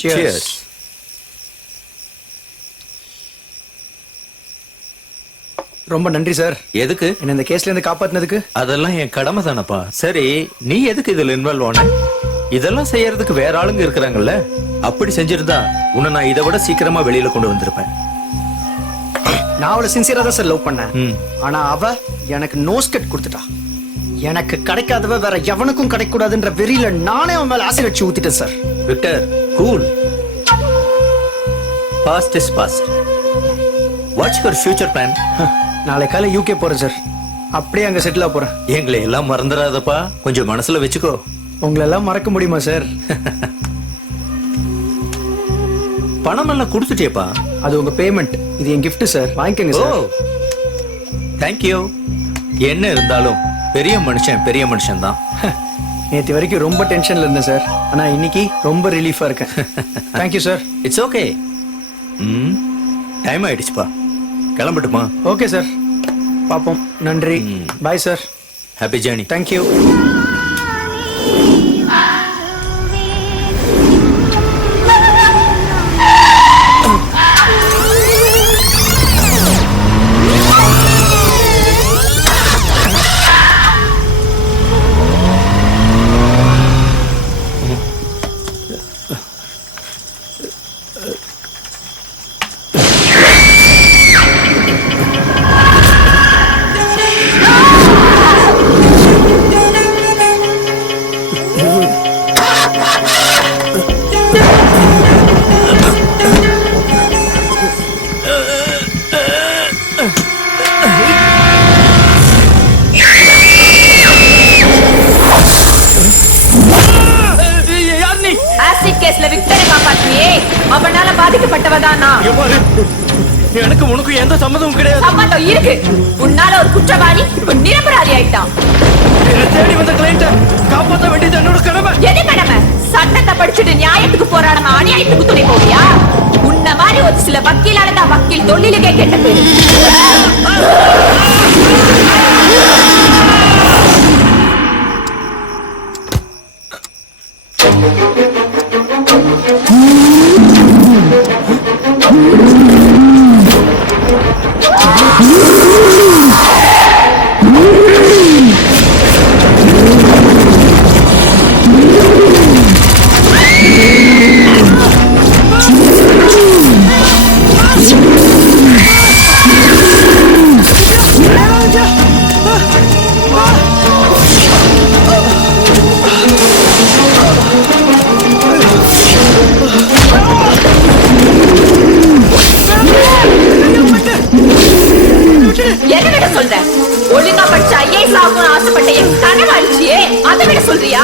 Cheers. ரொம்ப நன்றி sir. எதுக்கு? என்ன இந்த கேஸ்ல இருந்து காப்பாத்தினதுக்கு. அதெல்லாம் என் கடமை தானப்பா. சரி, நீ எதுக்கு இதுல இன்வால்வ் ஆன? இதெல்லாம் செய்யறதுக்கு வேற ஆளுங்க இருக்கிறாங்கல்ல. அப்படி செஞ்சிருந்தா உன்னை நான் இதை விட சீக்கிரமா வெளியில கொண்டு வந்திருப்பேன். நான் அவளை சின்சியரா தான் சார் லவ் பண்ணேன். ஆனா அவ எனக்கு நோஸ்கட் கொடுத்துட்டா. எனக்கு கிடைக்காதவ வேற எவனுக்கும் கிடைக்கூடாதுன்ற வெறியில நானே அவன் மேல ஆசிட் வச்சு ஊத்திட்டேன் sir. Victor, cool. Past is past. What's your future plan? நாளை காலை யூகே போறேன் சார். அப்படியே அங்க செட்டில் ஆக போறேன். எங்களை எல்லாம் மறந்துடாதப்பா, கொஞ்சம் மனசுல வச்சுக்கோ. உங்களை எல்லாம் மறக்க முடியுமா சார்? பணம் எல்லாம் கொடுத்துட்டேப்பா. அது உங்க பேமெண்ட், இது என் gift சார். வாங்கிக்கங்க சார். தேங்க்யூ. என்ன இருந்தாலும் பெரிய மனுஷன் தான். நேற்று வரைக்கும் ரொம்ப டென்ஷன்ல இருந்தேன் சார். ஆனா இன்னைக்கு ரொம்ப ரிலீஃபா இருக்கேன். Thank you sir. It's okay. Time ஆயிடுச்சுப்பா, கிளம்பட்டுமா? ஓகே சார், பாப்போம். நன்றி. Bye sir. Happy journey. Thank you. அவனால பாதிக்கப்பட்டவதானா? எனக்கு உனக்கு எந்த சம்மதமும் கிடையாது. சம்மதம் இருக்கு. உன்னால ஒரு குற்றவாளி நிரபராதி ஆயிட்டான். தேடி வந்த கிளையண்ட காப்பாற்ற வேண்டியது என்னோட கடமை. எது கடமை? சட்டத்தை படிச்சுட்டு நியாயத்துக்கு போராடாம அநியாயத்துக்கு துணை போவியா? உன்ன மாதிரி ஒரு சில வக்கீலால தான் வக்கீல் தொழிலுக்கே கெட்ட பேரு. ஒழுங்கா படிச்ச ஐஏஎஸ் ஆகணும்னு ஆசைப்பட்ட என் கனவு அழிச்சியே, அதை விட சொல்றியா?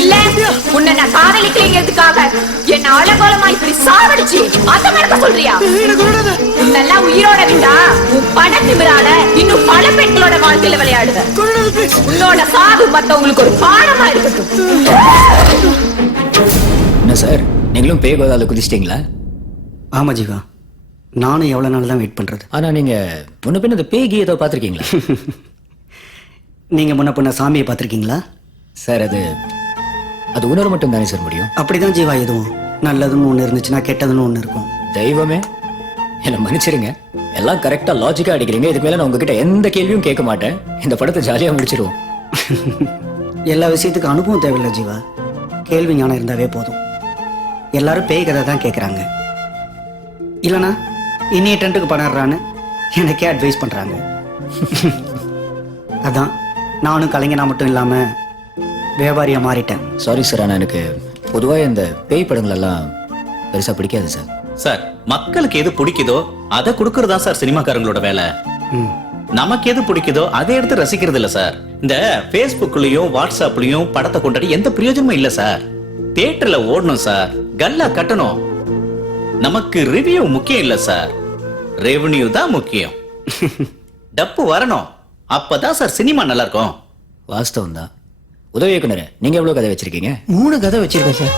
இல்ல உன்னை நான் காதலிக்கலைங்கிறதுக்காக என்ன அலங்கோலமா இப்படி சாவடிச்சு அதை விட சொல்றியா? உன்னெல்லாம் உயிரோட விட்டா உன் பண திமிரால இன்னும் பல பெண்களோட வாழ்க்கையில விளையாடுவ. உன்னோட சாவு மத்தவங்களுக்கு ஒரு பாடமா இருக்கட்டும். என்ன சார், நீங்களும் பேய் கோதால குதிச்சிட்டீங்களா? ஆமா ஜீவா, நானும் எவ்வளவு நாள் தான் வெயிட் பண்றது. ஆனா நீங்க முன்ன பின்ன இந்த பேய் கீ ஏதோ பாத்திருக்கீங்களா? நீங்க முன்ன பின்ன சாமியை பாத்திருக்கீங்களா? சார் அது உணர மட்டும் தானே சார் முடியும். அப்படிதான் ஜீவா, எதுவும் நல்லதுன்னு ஒண்ணு இருந்துச்சுன்னா கெட்டதுன்னு ஒண்ணு இருக்கும். தெய்வமே என்ன மன்னிச்சிருங்க, எல்லாம் கரெக்டா லாஜிக்கா அடிக்கிறீங்க. இதுக்கு மேல நான் உங்ககிட்ட எந்த கேள்வியும் கேட்க மாட்டேன். இந்த படத்தை ஜாலியா முடிச்சிருவோம். எல்லா விஷயத்துக்கும் அனுபவம் தேவையில்லை ஜீவா, கேள்வி ஞானம் இருந்தாவே போதும். எல்லாரும் பேய் கதை தான் கேட்கறாங்க. இல்லனா இன்னைய டென்ட்டுக்கு பணறான்னு எனக்கே அட்வைஸ் பண்றாங்க. அதான் நானும் கலைஞனா மட்டும் இல்லாம வியாபாரியா மாறிட்டேன். சாரி சார், ஆனா எனக்கு பொதுவா இந்த பேய் படங்கள் எல்லாம் பெருசா பிடிக்காது சார். சார், மக்களுக்கு எது பிடிக்குதோ அதை கொடுக்கறதா சார் சினிமாக்காரங்களோட வேலை. நமக்கு எது பிடிக்குதோ அதை எடுத்து ரசிக்கிறது இல்ல சார். இந்த Facebookலயும் வாட்ஸ்அப்லயும் படத்தை கொண்டாடி எந்த பிரயோஜனமும் இல்ல சார். தியேட்டர்ல ஓடணும் சார், கல்லா கட்டணும். நமக்கு ரிவ்யூ முக்கியம் இல்ல சார், ரெவென்யூ தான் முக்கியம். டப்பு வரணும், அப்பதான் சார் சினிமா நல்லா இருக்கும். வாஸ்தவம் தான். உதவி இயக்குனரே, நீங்க எவ்வளவு கதை வச்சிருக்கீங்க? 3 கதை வச்சிருக்கேன் சார்.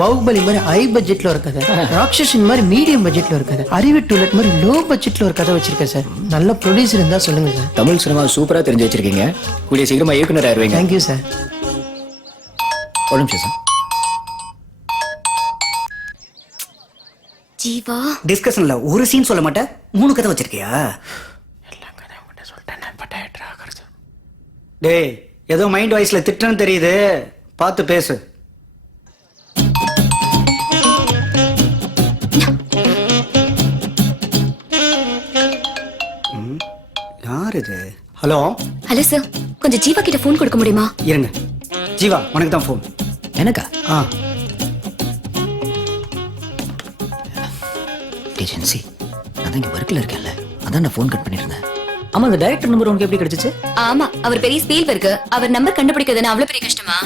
பாகுபலி மாதிரி ஹை பட்ஜெட்ல ஒரு கதை, ராட்சசன் மாதிரி மீடியம் பட்ஜெட்ல ஒரு கதை, அறிவு டூலெட் மாதிரி லோ பட்ஜெட்ல ஒரு கதை வச்சிருக்கேன் சார். நல்ல ப்ரொடியூசர் இருந்தா சொல்லுங்க சார். தமிழ் சினிமா சூப்பரா தெரிஞ்சு வச்சிருக்கீங்க. கூடிய சீக்கிரமா இயக்குனர் ஆயிருவீங்க. Thank you sir. ஒரு நிமிஷம் சார். ஜீவா டிஸ்கஷன்ல ஒரு சீன் சொல்ல மாட்டேன் 3 கதை வச்சிருக்கியா டேய் ஏதோ மைண்ட் வாய்ஸ்ல திட்டன்னு தெரியுது பார்த்து பேசு யார் இது ஹலோ ஹலோ சார் கொஞ்சம் ஜீவா கிட்ட ஃபோன் கொடுக்க முடியுமா? இருங்க ஜீவா உனக்கு தான் ஃபோன் எனக்கா? ஆ ஏஜென்சி நான் இங்க ஒர்க்ல இருக்கேன்ல, அதான் நான் ஃபோன் கட் பண்ணிருந்தேன். ஆமா, அந்த டைரக்டர் நம்பர் உனக்கு எப்படி கிடைச்சிச்சு? ஆமா, அவர் பெரிய ஸ்பீல்பர்க். அவர் நம்பர் கண்டுபிடிக்கிறதுன்னு அவ்வளவு பெரிய கஷ்டமா?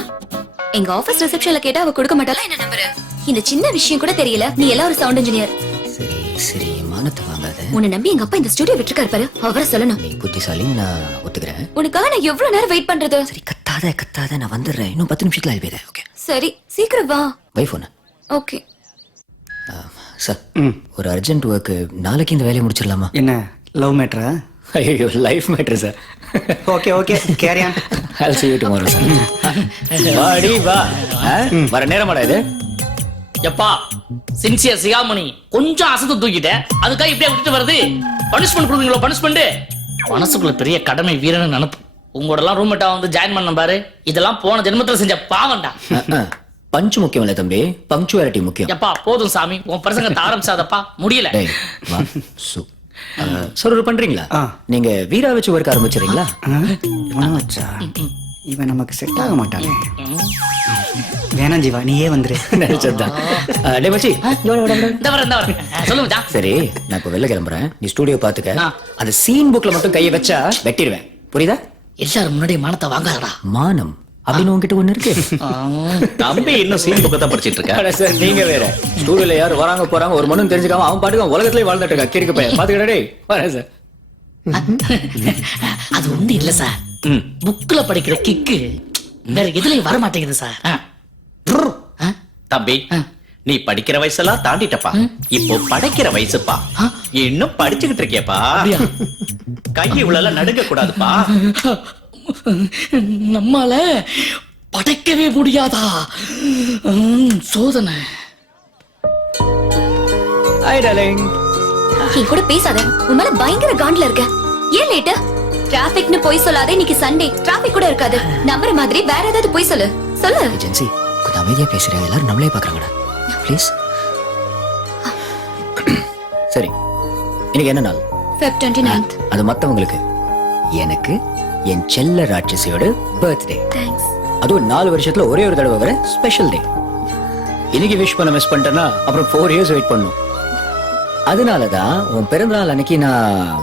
எங்க ஆபீஸ் ரிசப்ஷன்ல கேட்டா அவ கொடுக்க மாட்டாளா என்ன நம்பர்? இந்த சின்ன விஷயம் கூட தெரியல, நீ எல்லாம் ஒரு சவுண்ட் இன்ஜினியர். சரி சரி, மானத்தை வாங்காத. உன்னை நம்பி எங்க அப்பா இந்த ஸ்டுடியோ விட்டுருக்காரு பாரு, அவரை சொல்லணும். நீ புத்திசாலின்னு நான் ஒத்துக்கிறேன். உனக்காக நான் எவ்வளவு நேரம் வெயிட் பண்றது? சரி, கத்தாத கத்தாத, நான் வந்துடுறேன். இன்னும் 10 நிமிஷத்துல ஆயிடுவேன். ஓகே, சரி சீக்கிரம் வா. பை போன. ஓகே சார், ஒரு அர்ஜென்ட் ஒர்க், நாளைக்கு இந்த வேலையை முடிச்சிடலாமா? என்ன லவ் மேட்டரா? ஐயோ, life matter sir. Okay okay carry on. I'll see you tomorrow sir. வாடி வா. வர நேரமாடா இது? எப்பா சின்சியர் சிகாமணி கொஞ்சம் அசத்து தூக்கிட்ட, அதுக்காக இப்படியே விட்டுட்டு வருது? பனிஷ்மெண்ட் கொடுப்பீங்களோ? பனிஷ்மெண்ட் மனசுக்குள்ள பெரிய கடமை வீரன்னு நினைப்பு. உங்களோட எல்லாம் ரூம்மேட்டா வந்து ஜாயின் பண்ண பாரு, இதெல்லாம் போன ஜென்மத்துல செஞ்ச பாவம்டா. பஞ்ச் முக்கியம் இல்ல தம்பி, பங்க்சுவாலிட்டி முக்கியம். எப்பா போதும் சாமி, உன் பிரசங்கத்தை ஆரம்பிச்சாதப்பா, முடியல. டேய் வா. சார் ஒரு பண்றீங்களா? நீங்க வீரா வச்சு ஒர்க் ஆரம்பிச்சிடுறீங்களா? இவனை வச்சா இவன் நமக்கு செட் ஆக மாட்டானே. வேணாம் ஜீவா, நீயே வந்துரு. நினைச்சதுதான். டேய் மச்சி, இந்த வரேன். சொல்லு மச்சான். சரி, நான் இப்ப வெளில கிளம்புறேன். நீ ஸ்டுடியோ பாத்துக்க. ஆ. அந்த சீன் புக்ல மட்டும் கையை வச்சா வெட்டிடுவேன், புரியுதா? எல்லாரும் முன்னாடி மானத்தை வாங்காதடா. மானம் அப்படின்னு உங்ககிட்ட ஒண்ணு இருக்கு. தம்பி இன்னும் சீன் புக்கை தான் படிச்சிட்டு இருக்க. அட சார், நீங்க வேற. ஸ்டூடியோல யார் வராங்க போறாங்க ஒரு மண்ணும் தெரிஞ்சுக்காம அவன் பாட்டுக்கு உலகத்திலே வாழ்ந்துட்டு இருக்கா. கிறுக்கு பையன் பாத்துக்கிட்டே வரேன் சார். அது ஒண்ணு இல்ல சார், புக்ல படிக்கிற கிக்கு வேற எதுலயும் வர மாட்டேங்குது சார். தம்பி நீ படிக்கிற வயசெல்லாம் தாண்டிட்டப்பா, இப்போ படைக்கிற வயசுப்பா. இன்னும் படிச்சுக்கிட்டு இருக்கியப்பா. கை இவ்வளவு நடுங்க கூடாதுப்பா. நம்மால படைக்கவே முடியாதா? சோதனை. Hi darling. என் கூட பேசாத, உன் மேல பயங்கர காண்ட்ல இருக்க. ஏன் லேட்டு? டிராபிக்னு போய் சொல்லாத, இன்னைக்கு சண்டே டிராபிக் கூட இருக்காது. நம்புற மாதிரி வேற ஏதாவது போய் சொல்லு. சொல்லு. ஏஜென்சி கொஞ்சம் அமைதியா பேசுறேன், எல்லாரும் நம்மளே பாக்குறாங்கடா. ப்ளீஸ். சரி, இன்னைக்கு என்ன நாள்? Feb 29th. அது மத்தவங்களுக்கு, எனக்கு என் செல்ல ராட்சசியோட பர்த்டே. Thanks. அதுவும் 4 வருஷத்துல ஒரே ஒரு தடவை வர ஸ்பெஷல் டே. இன்னைக்கு விஷ் பண்ண மிஸ் பண்ணிட்டேன்னா அப்புறம் 4 இயர்ஸ் வெயிட் பண்ணும். அதனாலதான் உன் பிறந்தநாள் அன்னைக்கு நான்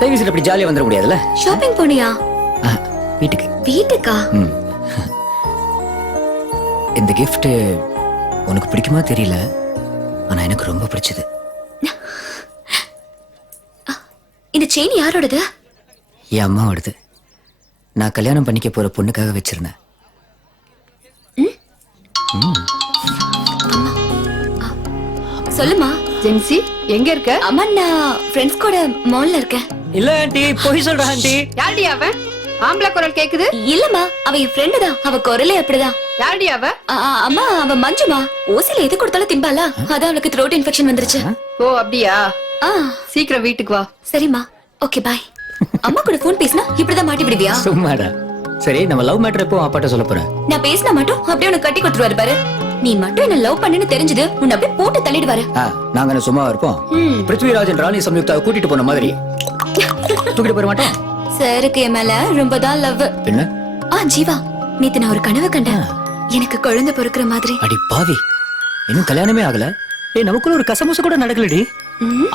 தயவு அப்படி ஜாலியா வந்துட முடியாதுல்ல. ஷாப்பிங் போனியா? வீட்டுக்கு. வீட்டுக்கா? இந்த gift உனக்கு பிடிக்குமா தெரியல, ஆனா எனக்கு ரொம்ப பிடிச்சது. இந்த செயின் யாரோடது? என் அம்மாவோடது. நான் கல்யாணம் பண்ணிக்க போற பொண்ணுக்காக வச்சிருந்தேன். சொல்லுமா. ஜென்சி எங்க இருக்க? அம்மா, நான் ஃப்ரெண்ட்ஸ் கூட மால்ல இருக்கேன். இல்ல ஆண்டி, போய் சொல்ற ஆண்டி. யாருடி அவன்? ஆம்பளை குரல் கேக்குது. இல்லம்மா, அவ என் ஃப்ரெண்டு தான். அவ குரலே அப்படிதான். யாருடி அவ? அம்மா, அவ மஞ்சுமா. ஓசில எது கொடுத்தாலும் திம்பாலா, அதான் அவளுக்கு த்ரோட் இன்ஃபெக்ஷன் வந்துருச்சு. ஓ அப்படியா? ஆ, சீக்கிரம் வீட்டுக்கு வா. சரிம்மா. Okay bye. அம்மா கூட போன் பேசினா இப்படிதான் மாட்டி விடுவியா? சும்மாடா. சரி, நம்ம லவ் மேட்டர் எப்போ அப்பாட்ட சொல்ல போறேன்? நான் பேசினா மட்டும் அப்படியே உனக்கு கட்டி கொடுத்துருவாரு பாரு. நீ மட்டும் என்ன லவ் பண்ணுன்னு தெரிஞ்சது உன்னை அப்படியே போட்டு தள்ளிடுவாரு. நாங்க என்ன சும்மா இருப்போம்? பிருத்விராஜன் ராணி சம்யுக்தாவை கூட்டிட்டு போன மாதிரி தூக்கிட்டு போற மாட்டோம். சாருக்கு என் மேல ரொம்ப தான் லவ். என்ன? ஜீவா, நேத்து நான் ஒரு கனவு கண்டேன். எனக்கு குழந்தை பிறக்கிற மாதிரி. அடி பாவி, இன்னும் கல்யாணமே ஆகல. ஏய், நமக்குள்ள ஒரு கசமுசு கூட நடக்கலடி,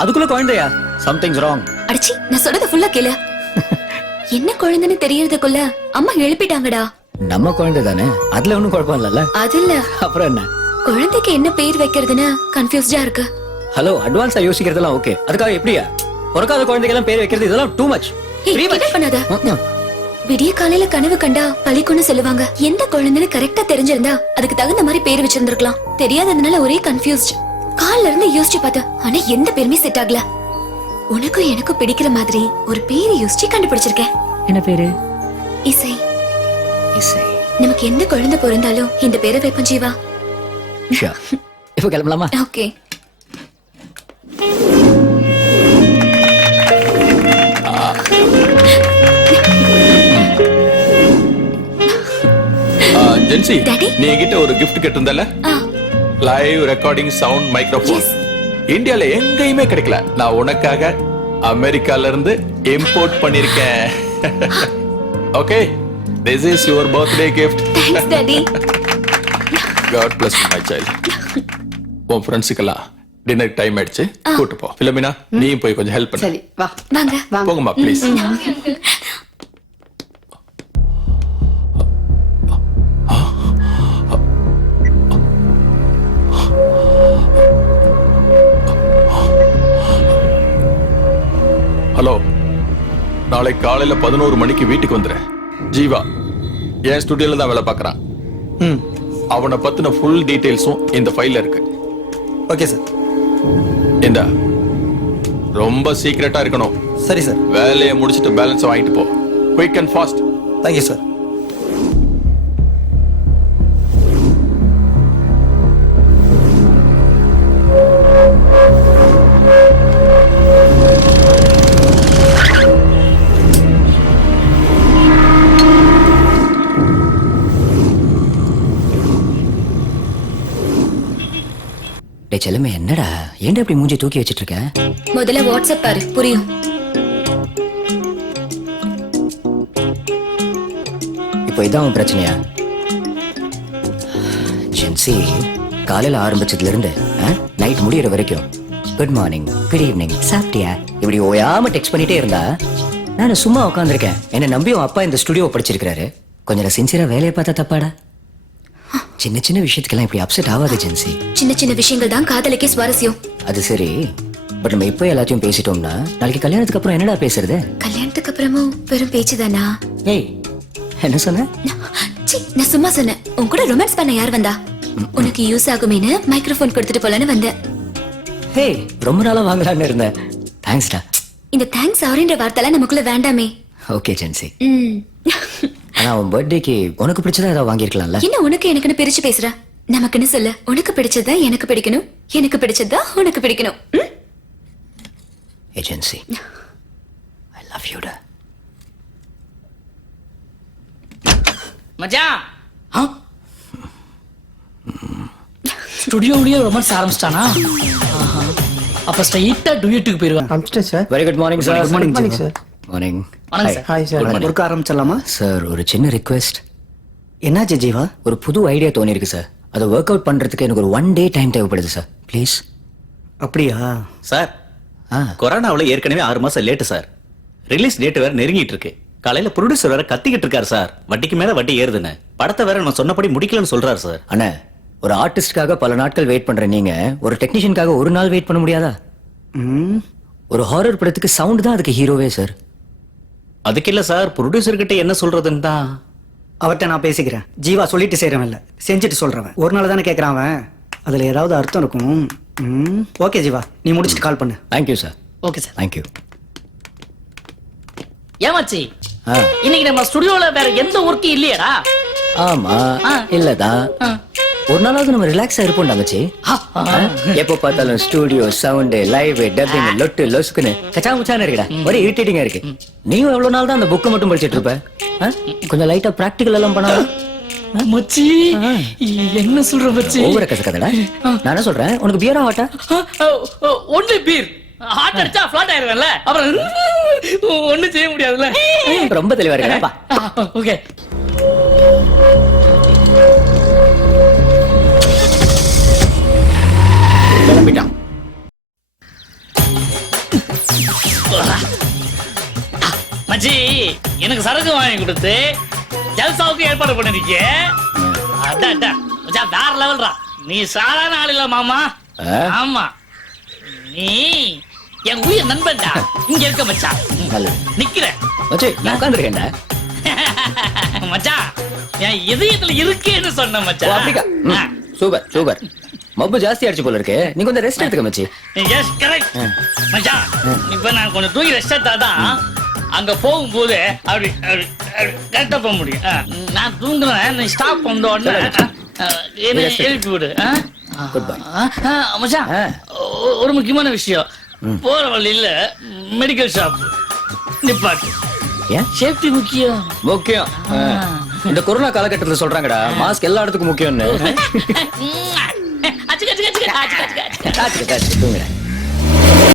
அதுக்குள்ள குழந்தையா? Somethings wrong. அடிச்சி, நான் சொல்றத ஃபுல்லா கேளு. என்ன குழந்தைன்னு தெரியறதுக்குள்ள அம்மா எழுப்பிட்டாங்கடா. நம்ம குழந்தை தானே, அதுல ஒண்ணும் குழப்பம் இல்லல்ல. அது இல்ல, அப்புறம் என்ன? குழந்தைக்கு என்ன பேர் வைக்கிறதுன்னு கன்ஃபியூஸ்டா இருக்கு. ஹலோ, அட்வான்ஸா யோசிக்கிறதெல்லாம் ஓகே, அதுக்காக எப்படியா பிறக்காத குழந்தைக்கு எல்லாம் பேர் வைக்கிறது, இதெல்லாம் டூ மச். பண்ணாத. விடிய காலையில கனவு கண்டா பழிக்குன்னு சொல்லுவாங்க. எந்த குழந்தைன்னு கரெக்டா தெரிஞ்சிருந்தா அதுக்கு தகுந்த மாதிரி பேர் வச்சிருந்திருக்கலாம். தெரியாததுனால ஒரே கன்ஃபியூஸ்ட். கால்ல இருந்து யோசிச்சு பார்த்தேன், ஆனா எந்த பேருமே செட் ஆகல. உனக்கும் எனக்கும் பிடிக்கிற மாதிரி ஒரு பேரை யோசிச்சு கண்டுபிடிச்சிருக்கேன். என்ன பேரு? இசை. இசை. நமக்கு எந்த குழந்தை பிறந்தாலும் இந்த பேரை வைப்போம் ஜீவா. இப்ப கிளம்பலாமா? ஓகே. ஜென்சி Daddy? நீ என்கிட்ட ஒரு gift கேட்டிருந்தல ஆ, live recording sound microphone Yes. இந்தியால எங்கேயுமே கிடைக்கல. நான் உனக்காக அமெரிக்கால இருந்து இம்போர்ட் பண்ணிருக்கேன். Okay, this is your birthday gift. thanks daddy. God bless you, my child. உன் ஃப்ரெண்ட்ஸுக்கெல்லாம் டின்னர் டைம் ஆயிடுச்சு, கூட்டு போ. பிலோமினா நீயும் போய் கொஞ்சம் ஹெல்ப் பண்ணு. சரி வா வாங்க. போங்கம்மா ப்ளீஸ். ஹலோ, நாளை காலையில 11 மணிக்கு வீட்டுக்கு வந்துரு. ஜீவா என் ஸ்டுடியோல தான் வேலை பார்க்கறான். அவனை பத்தின ஃபுல் டீடைல்ஸும் இந்த ஃபைல்ல இருக்கு. Okay sir. இந்த ரொம்ப சீக்கிரட்டா இருக்கணும். சரி சார். வேலையை முடிச்சிட்டு பேலன்ஸ் வாங்கிட்டு போ. Quick and fast. Thank you sir. டேய் செல்லமே, என்னடா ஏன்டா இப்படி மூஞ்சி தூக்கி வச்சிட்டு இருக்க? முதல்ல வாட்ஸ்அப் பாரு, புரியும். இப்போ இதான் உன் பிரச்சனையா? ஜென்சி, காலையில ஆரம்பிச்சதுல இருந்து நைட் முடியற வரைக்கும் குட் மார்னிங், குட் ஈவினிங், சாப்பிட்டியா இப்படி ஓயாம டெக்ஸ்ட் பண்ணிட்டே இருந்தா நான் சும்மா உட்காந்துருக்கேன். என்ன நம்பி உன் அப்பா இந்த ஸ்டுடியோ படிச்சிருக்காரு. கொஞ்சம் சின்சியரா வேலையை பார்த்தா தப்பாடா? சின்ன சின்ன விஷயத்துக்கெல்லாம் இப்படி அப்செட் ஆகாது ஜென்சி. சின்ன சின்ன விஷயங்கள் தான் காதலுக்கே சுவாரஸ்யம். அது சரி, பட் நம்ம இப்போ எல்லாத்தையும் பேசிட்டோம்னா நாளைக்கு கல்யாணத்துக்கு அப்புறம் என்னடா பேசுறது? கல்யாணத்துக்கு அப்புறமும் வெறும் பேச்சுதானா? ஏய், என்ன சொன்ன? சீ, நான் சும்மா சொன்னேன். உன் கூட ரொமான்ஸ் பண்ண யார் வந்தா? உனக்கு யூஸ் ஆகுமேனு மைக்ரோஃபோன் கொடுத்துட்டு போலான்னு வந்தேன். ஹே, ரொம்ப நாளா வாங்கலாம்னு இருந்தேன். தேங்க்ஸ்டா. இந்த தேங்க்ஸ் ஆரின்ற வார்த்தைலாம் நமக்குள்ள வேண்டாமே. ஓகே ஜென்சி. ம். ஆனா உன் பர்த்டேக்கு உனக்கு பிடிச்சதா ஏதாவது வாங்கியிருக்கலாம்ல? என்ன உனக்கு எனக்குன்னு பிரிச்சு பேசுற? நமக்குன்னு சொல்ல. உனக்கு பிடிச்சதா எனக்கு பிடிக்கணும், எனக்கு பிடிச்சதா உனக்கு பிடிக்கணும். ஏஜென்சி, ஐ லவ் யூ டா. மச்சான் ஸ்டுடியோலயே ரொமான்ஸ் ஆரம்பிச்சிட்டானா? அப்ப ஸ்ட்ரைட்டா டுயட்டுக்கு போயிருவாங்க. அமிச்சிட்டேன் sir. Very good morning sir. Good morning, morning Jiva. Sir. Morning. வணக்கம் sir. Hi sir. Work ஆரம்பிச்சிடலாமா? Sir, ஒரு சின்ன ரிக்வெஸ்ட். என்னாச்சு ஜீவா? ஒரு புது ஐடியா தோணி இருக்கு சார். அதை ஒர்க் அவுட் பண்றதுக்கு எனக்கு ஒரு 1 day டைம் தேவைப்படுது சார். ப்ளீஸ். அப்படியா? சார், கொரோனாவில் ஏற்கனவே 6 மாசம் லேட்டு சார். ரிலீஸ் டேட் வேற நெருங்கிட்டு இருக்கு. காலையில ப்ரொடியூசர் வேற கத்திக்கிட்டு இருக்காரு சார். வட்டிக்கு மேல வட்டி ஏறுதுன்னு. படத்தை வேற நான் சொன்னபடி முடிக்கலன்னு சொல்றாரு சார். அண்ணா, ஒரு ஆர்டிஸ்டுக்காக பல நாட்கள் வெயிட் பண்ற நீங்க ஒரு டெக்னீஷியனுக்காக ஒரு நாள் வெயிட் பண்ண முடியாதா? ஒரு ஹாரர் படத்துக்கு சவுண்ட் தான் அதுக்கு ஹீரோவே சார். அதுக்கு இல்ல சார், ப்ரொடியூசர் கிட்ட என்ன சொல்றதுன்னு தான். அவர்கிட்ட நான் பேசிக்கிறேன். ஜீவா சொல்லிட்டு செய்யறவன் இல்ல, செஞ்சுட்டு சொல்றவன். ஒரு நாள் தானே கேட்கறான் அவன். அதுல ஏதாவது அர்த்தம் இருக்கும். ஓகே ஜீவா, நீ முடிச்சிட்டு கால் பண்ணு. Thank you sir. Okay sir. Thank you. ஏமாச்சி, இன்னைக்கு நம்ம ஸ்டுடியோல வேற எந்த ஒர்க்கும் இல்லையடா? ஆமா, இல்லதான். ஒரு நாளாவது நம்ம ரிலாக்ஸா இருப்போம் தங்கச்சி. எப்போ பார்த்தாலும் ஸ்டுடியோ சவுண்ட், லைவ், டப்பிங், லொட்டு லொசுக்குன்னு கச்சா முச்சான்னு இருக்குடா. ஒரே இரிட்டேட்டிங்கா இருக்கு. நீயும் எவ்வளவு நாள் தான் அந்த புக்கை மட்டும் படிச்சிட்டு இருப்ப? கொஞ்சம் லைட்டா பிராக்டிகல் எல்லாம் பண்ணா? மச்சி, என்ன சொல்ற மச்சி? ஓவர கசக்கதடா. நான் என்ன சொல்றேன், உனக்கு பியரா ஹாட்டா? Only beer. ஹார்ட் அடிச்சா ஃபிளாட் ஆயிருவேன்ல, அப்புறம் ஒண்ணும் செய்ய முடியாதுல்ல. ரொம்ப தெளிவா இருக்கா? ஓகே. கிளம்பிட்டான். மச்சி, எனக்கு சரக்கு வாங்கி கொடுத்து ஜல்சாவுக்கு ஏற்பாடு பண்ணிருக்கே. அதான் மச்சான், வேற லெவல்ரா. நீ சாதாரண ஆள் இல்ல மாமா. ஆமா, நீ என் உயிர் நண்பன்டா. இங்க இருக்க மச்சான், நிக்கிற மச்சி, நான் உட்கார்ந்திருக்கேன்டா. மச்சான், என் இதயத்துல இருக்கேன்னு சொன்ன மச்சான். அப்படிக்கா? Super super. மப்பு ஜாஸ்தி ஆயிடுச்சு போல இருக்கு. நீ கொஞ்சம் ரெஸ்ட் எடுத்துக்க மச்சி. எஸ், கரெக்ட் மச்சான். இப்ப நான் கொஞ்சம் தூங்கி ரெஸ்ட் எடுத்தாதான் அங்க போகும்போது அப்படி கரெக்டா போக முடியும். நான் தூங்குறேன், நீ ஸ்டாப் பண்ண உடனே என்ன எழுப்பி விடு. குட் பை மச்சான், ஒரு முக்கியமான விஷயம். போற வழியில மெடிக்கல் ஷாப் நிப்பாட்டு. ஏன்? சேஃப்டி முக்கியம். முக்கியம். இந்த கொரோனா காலகட்டத்துல சொல்றாங்கடா மாஸ்க் எல்லா இடத்துக்கும் முக்கியம்னு அச்சுக்கு, அச்சுக்கு, அச்சுக்கு, அச்சுக்கு, அச்சுக்கு, அச்சுக்கு. தூங்குறேன்